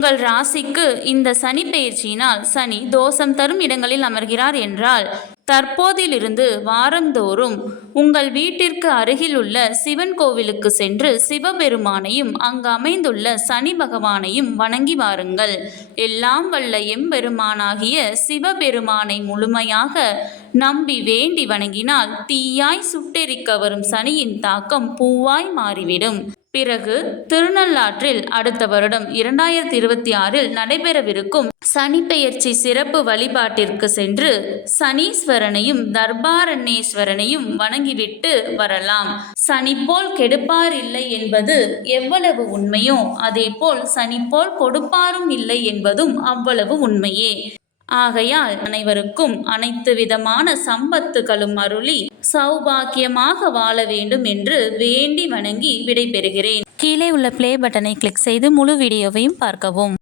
உங்கள் ராசிக்கு இந்த சனி பெயர்ச்சியினால் சனி தோஷம் தரும் இடங்களில் அமர்கிறார் என்றால் தற்போதிலிருந்து வாரந்தோறும் உங்கள் வீட்டிற்கு அருகில் உள்ள சிவன் கோவிலுக்கு சென்று சிவபெருமானையும் அங்கு அமைந்துள்ள சனி பகவானையும் வணங்கி வாருங்கள். எல்லாம் வல்ல எம்பெருமானாகிய சிவபெருமானை முழுமையாக நம்பி வேண்டி வணங்கினால் தீயாய் சுட்டெரிக்க வரும் சனியின் தாக்கம் பூவாய் மாறிவிடும். பிறகு திருநள்ளாற்றில் அடுத்த வருடம் 2026 நடைபெறவிருக்கும் சனி பெயர்ச்சி சிறப்பு வழிபாட்டிற்கு சென்று சனீஸ்வரனையும் தர்பாரண்யேஸ்வரனையும் வணங்கிவிட்டு வரலாம். சனி போல் கெடுப்பார் இல்லை என்பது எவ்வளவு உண்மையோ அதேபோல் சனி போல் கொடுப்பாரும் இல்லை என்பதும் அவ்வளவு உண்மையே. ஆகையால் அனைவருக்கும் அனைத்து விதமான சம்பத்துகளும் அருளி சௌபாக்கியமாக வாழ வேண்டும் என்று வேண்டி வணங்கி விடைபெறுகிறேன். கீழே உள்ள ப்ளே பட்டனை கிளிக் செய்து முழு வீடியோவையும் பார்க்கவும்.